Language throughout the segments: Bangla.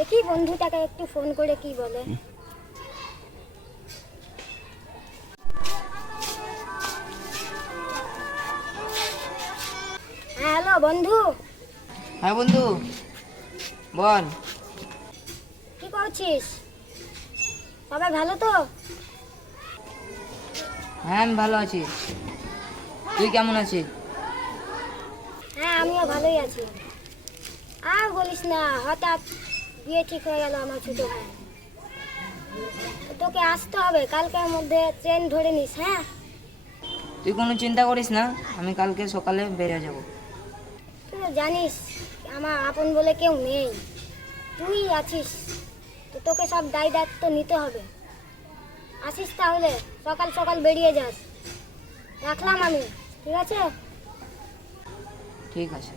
দেখি বন্ধুটাকে একটু ফোন করে কি বলে। হ্যাঁ, হ্যালো বন্ধু। হ্যাঁ বন্ধু, বল। কি করছিস? সবাই ভালো তো? হ্যাঁ আমি ভালো আছি, তুই কেমন আছিস? হ্যাঁ, আমিও ভালোই আছি। আর বলিস না, হঠাৎ বিয়ে ঠিক হয়ে গেল আমার ছোট ভাই। তোকে আসতে হবে, কালকের মধ্যে ট্রেন ধরে নিস। হ্যাঁ, তুই কোনো চিন্তা করিস না, আমি কালকে সকালে বেরিয়ে যাব। তুই তো জানিস আমার আপন বলে কেউ নেই, তুই আছিস তো, তোকে সব দায় দায়িত্ব নিতে হবে। আসিস তাহলে, সকাল সকাল বেরিয়ে যাস। রাখলাম আমি, ঠিক আছে? ঠিক আছে।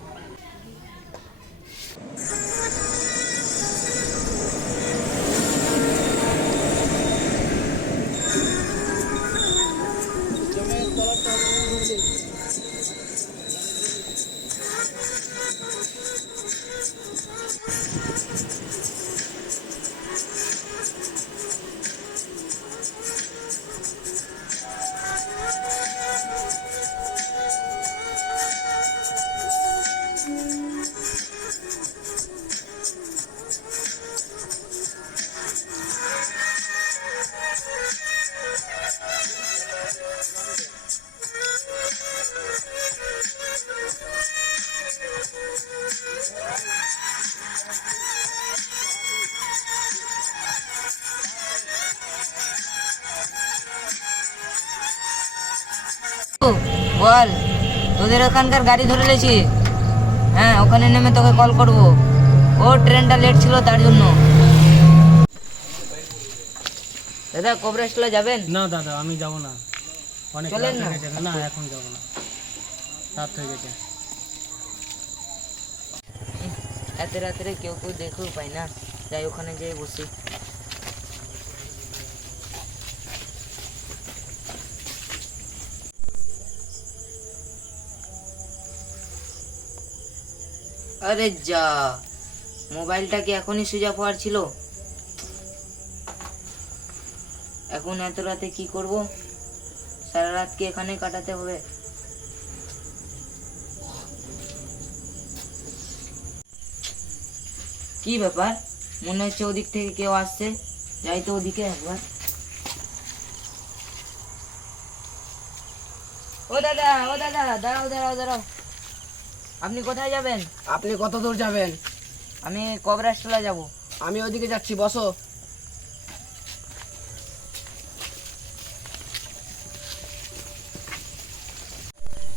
বল, তোদের ওখানকার গাড়ি ধরে নিয়েছি। হ্যাঁ, ওখানে নেমে তোকে কল করব। ও ট্রেনটা লেট ছিল তার জন্য। দাদা, কবরেস্টলে যাবেন? না দাদা, আমি যাব না। অনেক চলেন রাত না। হয়ে গেছে। না, এখন যাব না, রাত হয়ে গেছে। এত রাত্রে কেউ কেউ দেখেও পাই না, যাই ওখানে যেয়ে বসি। আরে যা, মোবাইলটা কি এখনই সুইচ অফ হওয়ার ছিল? এখন এত রাতে কি করব? সারা রাত কি এখানে কাটাতে হবে? কি ব্যাপার, মনে হচ্ছে ওদিক থেকে কেউ আসছে। যাই তো ওদিকে একবার। ও দাদা, ও দাদা, দাঁড়াও দাঁড়াও দাঁড়াও। আপনি কোথায় যাবেন? আপনি কত দূর যাবেন? আমি কবরেস্টলে যাব। আমি ওদিকে যাচ্ছি, বসো।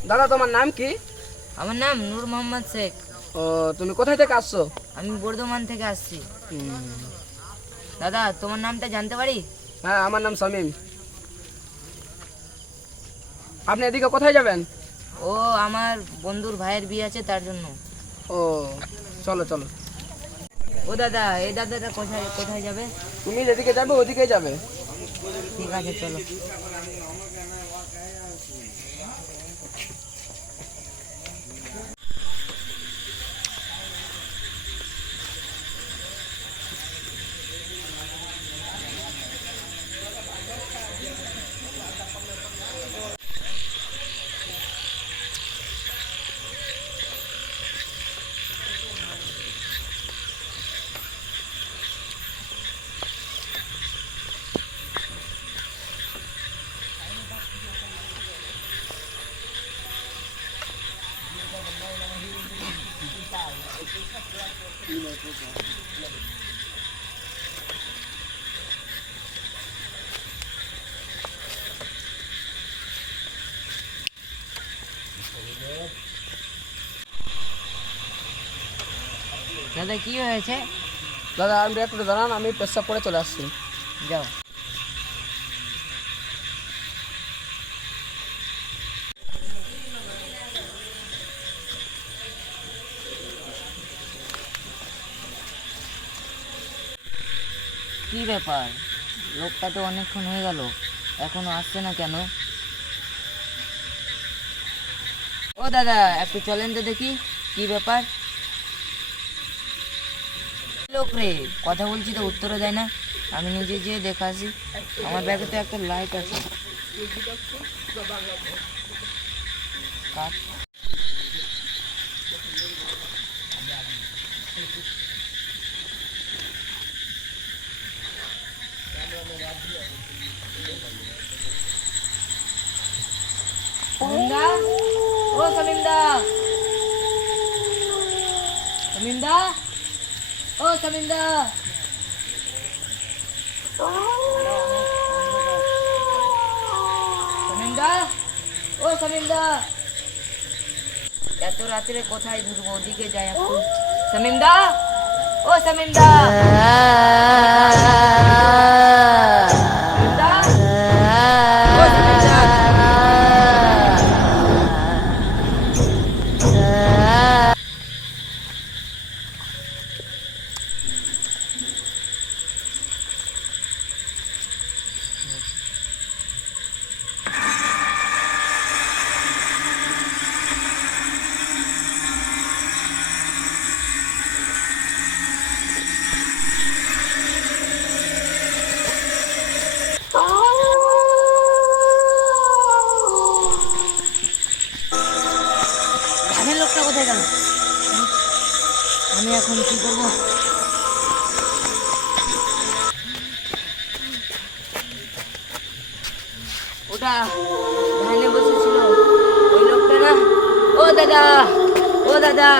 দাদা, তোমার নাম কি? আমার নাম নূর মোহাম্মদ শেখ। ও, তুমি কোথায় থেকে আসছো? আমি বর্ধমান থেকে আসছি। দাদা, তোমার নামটা জানতে পারি? হ্যাঁ, আমার নাম শামীম। আপনি এদিকে কোথায় যাবেন? ও আমার বন্ধুর ভাইয়ের বিয়ে আছে তার জন্য। ও, চলো চলো। ও দাদা, এই দাদাটা কোথায় কোথায় যাবে? তুমি যেদিকে যাবে ওদিকেই যাবে। ঠিক আছে, চলো। দাদা, কি হয়েছে? দাদা, আপনি একটু দাঁড়ান, আমি পেশাব করে চলে আসছি। যাও। কি ব্যাপার, লোকটা তো অনেকক্ষণ হয়ে গেল, এখনো আসছে না কেন? ও দাদা, একটু চলেন তো দেখি কি ব্যাপার। লোক রে, কথা বলছি তো উত্তরও দেয় না। আমি নিজে যেয়ে দেখে আসি। আমার ব্যাগে তো একটা লাইট আছে। কাট। সমিন্দা, ও সমিন্দা, সমিন্দা, ও সমিন্দা। সমিন্দা, ও সমিন্দা। এত রাত্রে কোথায় ঘুরবো? ওদিকে যাই একটু। সমিন্দা, ও সমিন্দা। সমিন্দা, ও সমিন্দা। ধানের লোকটা কোথায় গেল? আমি এখন কি করব? ওটা ধানে বসেছিল ওই লোকটা না? ও দাদা, ও দাদা,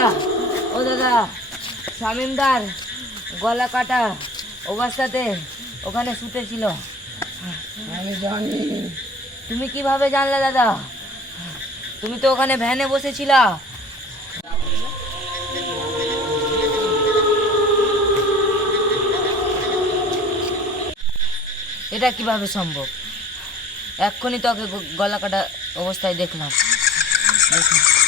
ও দাদা, শামিমদার গলা কাটা অবস্থাতে ওখানে শুতেছিল। আমি জানি। তুমি কিভাবে জানলে দাদা? তুমি তো ওখানে ভ্যানে বসেছিলা। এটা কিভাবে সম্ভব? এক্ষুনি তোকে গলা কাটা অবস্থায় দেখলাম। দেখুন।